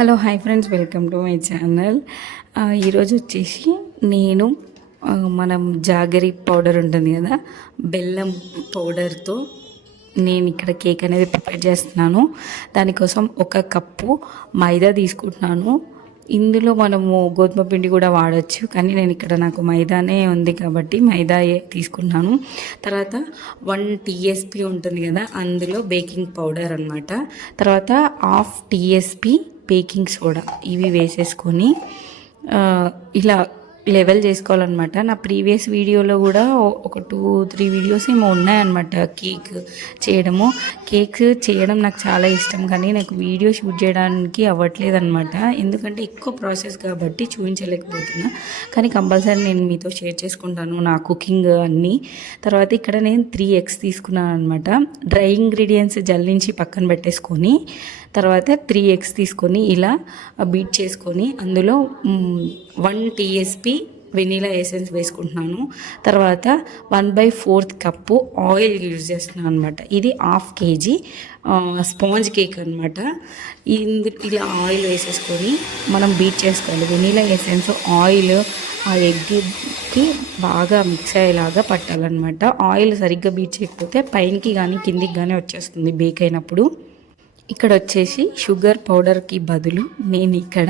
Hello hi friends, welcome to my channel. ఈరోజు వచ్చేసి నేను మనం జాగరీ పౌడర్ ఉంటుంది కదా, బెల్లం పౌడర్తో నేను ఇక్కడ కేక్ అనేది ప్రిపేర్ చేస్తున్నాను. దానికోసం 1 కప్పు మైదా తీసుకుంటున్నాను. ఇందులో మనము గోధుమ పిండి కూడా వాడచ్చు, కానీ నేను ఇక్కడ నాకు మైదానే ఉంది కాబట్టి మైదా తీసుకున్నాను. తర్వాత 1 TSP ఉంటుంది కదా, అందులో బేకింగ్ పౌడర్ అనమాట. తర్వాత 1/2 TSP బేకింగ్ సోడా, ఇవి వేసేసుకొని ఇలా లెవెల్ చేసుకోవాలన్నమాట. నా ప్రీవియస్ వీడియోలో కూడా ఒక 2-3 వీడియోస్ ఏమో ఉన్నాయన్నమాట కేక్ చేయడము. కేక్ చేయడం నాకు చాలా ఇష్టం, కానీ నాకు వీడియో షూట్ చేయడానికి అవ్వట్లేదు అనమాట. ఎందుకంటే ఎక్కువ ప్రాసెస్ కాబట్టి చూపించలేకపోతున్నా, కానీ కంపల్సరీ నేను మీతో షేర్ చేసుకుంటాను నా కుకింగ్ అన్నీ. తర్వాత ఇక్కడ నేను 3 eggs తీసుకున్నాను అనమాట. డ్రై ఇంగ్రీడియంట్స్ జల్లించి పక్కన పెట్టేసుకొని తర్వాత 3 eggs తీసుకొని ఇలా బీట్ చేసుకొని అందులో 1 TSP వెనీలా ఎసెన్స్ వేసుకుంటున్నాను. తర్వాత 1/4 కప్పు ఆయిల్ యూజ్ చేస్తున్నాను అనమాట. ఇది 1/2 kg స్పాంజ్ కేక్ అనమాట. ఇలా ఆయిల్ వేసేసుకొని మనం బీట్ చేసుకోవాలి. వెనీలా ఎసెన్స్ ఆయిల్ ఆ ఎగ్కి బాగా మిక్స్ అయ్యేలాగా పట్టాలన్నమాట. ఆయిల్ సరిగ్గా బీట్ చేయకపోతే పైనకి కానీ కిందికి కానీ వచ్చేస్తుంది బేక్ అయినప్పుడు. ఇక్కడ వచ్చేసి షుగర్ పౌడర్కి బదులు నేను ఇక్కడ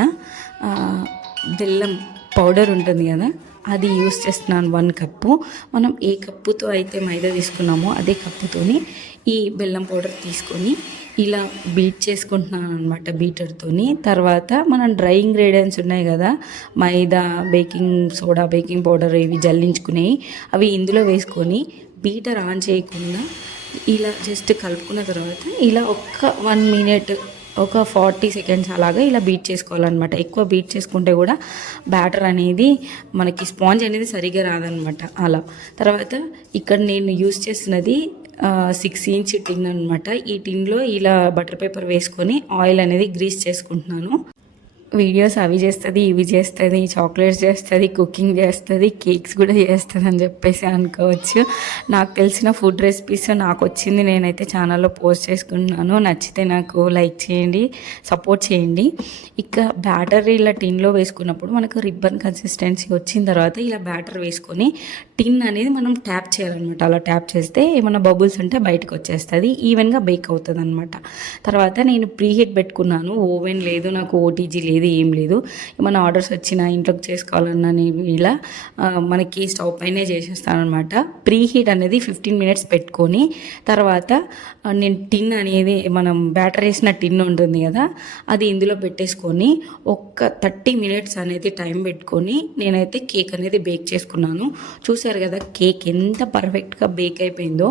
బెల్లం పౌడర్ ఉంటుంది కదా, అది యూస్ చేస్తున్నాను. 1 కప్పు. మనం ఏ కప్పుతో అయితే మైదా తీసుకున్నామో అదే కప్పుతోని ఈ బెల్లం పౌడర్ తీసుకొని ఇలా బీట్ చేసుకుంటున్నాను అనమాట బీటర్తోని. తర్వాత మనం డ్రై ఇంగ్రీడియంట్స్ ఉన్నాయి కదా, మైదా, బేకింగ్ సోడా, బేకింగ్ పౌడర్, ఇవి జల్లించుకునేవి అవి ఇందులో వేసుకొని బీటర్ ఆన్ చేయకుండా ఇలా జస్ట్ కలుపుకున్న తర్వాత ఇలా 1 minute 40 seconds అలాగా ఇలా బీట్ చేసుకోవాలన్నమాట. ఎక్కువ బీట్ చేసుకుంటే కూడా బ్యాటర్ అనేది మనకి స్పాంజ్ అనేది సరిగ్గా రాదనమాట అలా. తర్వాత ఇక్కడ నేను యూస్ చేసినది 6 inch టిన్ అనమాట. ఈ టిన్లో ఇలా బటర్ పేపర్ వేసుకొని ఆయిల్ అనేది గ్రీస్ చేసుకుంటున్నాను. వీడియోస్ అవి చేస్తుంది, ఇవి చేస్తుంది, చాక్లెట్స్ చేస్తుంది, కుకింగ్ చేస్తుంది, కేక్స్ కూడా చేస్తుంది అని చెప్పేసి అనుకోవచ్చు. నాకు తెలిసిన ఫుడ్ రెసిపీస్ నాకు వచ్చింది నేనైతే ఛానల్లో పోస్ట్ చేసుకుంటున్నాను. నచ్చితే నాకు లైక్ చేయండి, సపోర్ట్ చేయండి. ఇక బ్యాటర్ ఇలా టిన్లో వేసుకున్నప్పుడు మనకు రిబ్బన్ కన్సిస్టెన్సీ వచ్చిన తర్వాత ఇలా బ్యాటర్ వేసుకొని టిన్ అనేది మనం ట్యాప్ చేయాలన్నమాట. అలా ట్యాప్ చేస్తే ఏమైనా బబుల్స్ ఉంటే బయటకు వచ్చేస్తుంది, ఈవెన్గా బేక్ అవుతుంది అనమాట. తర్వాత నేను ప్రీహీట్ పెట్టుకున్నాను. ఓవెన్ లేదు నాకు, ఓటీజీ లేదు, ఏం లేదు. ఏమైనా ఆర్డర్స్ వచ్చినా ఇంట్లోకి చేసుకోవాలన్నా నేను ఇలా మనకి స్టవ్ పైనే చేసేస్తాను అనమాట. ప్రీహీట్ అనేది 15 minutes పెట్టుకొని తర్వాత నేను టిన్ అనేది మనం బ్యాటర్ వేసిన టిన్ ఉంటుంది కదా, అది ఇందులో పెట్టేసుకొని 30 minutes అనేది టైం పెట్టుకొని నేనైతే కేక్ అనేది బేక్ చేసుకున్నాను. చూసారు కదా కేక్ ఎంత పర్ఫెక్ట్గా బేక్ అయిపోయిందో.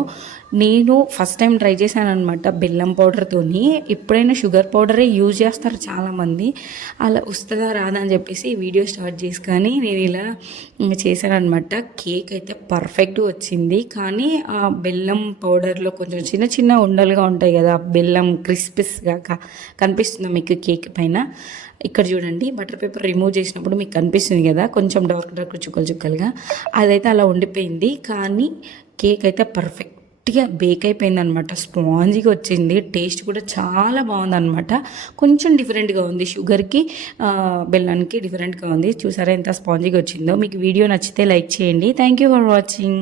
నేను ఫస్ట్ టైం ట్రై చేశాను అనమాట బెల్లం పౌడర్తోని. ఎప్పుడైనా షుగర్ పౌడరే యూజ్ చేస్తారు చాలామంది. అలా వస్తుందా రాదా అని చెప్పేసి వీడియో స్టార్ట్ చేసుకొని నేను ఇలా చేశాను అనమాట. కేక్ అయితే పర్ఫెక్ట్గా వచ్చింది, కానీ ఆ బెల్లం పౌడర్లో కొంచెం చిన్న చిన్న ఉండలుగా ఉంటాయి కదా, బెల్లం క్రిస్పీస్గా కనిపిస్తుంది మీకు కేక్ పైన. ఇక్కడ చూడండి, బటర్ పేపర్ రిమూవ్ చేసినప్పుడు మీకు కనిపిస్తుంది కదా కొంచెం డార్క్ డార్క్ చుక్కలు చుక్కలుగా, అదైతే అలా ఉండిపోయింది. కానీ కేక్ అయితే పర్ఫెక్ట్గా బేక్ అయిపోయింది అనమాట. స్పాంజీగా వచ్చింది, టేస్ట్ కూడా చాలా బాగుందన్నమాట. కొంచెం డిఫరెంట్గా ఉంది, షుగర్కి బెల్లానికి డిఫరెంట్గా ఉంది. చూసారా ఎంత స్పాంజీగా వచ్చిందో. మీకు వీడియో నచ్చితే లైక్ చేయండి. Thank you for watching.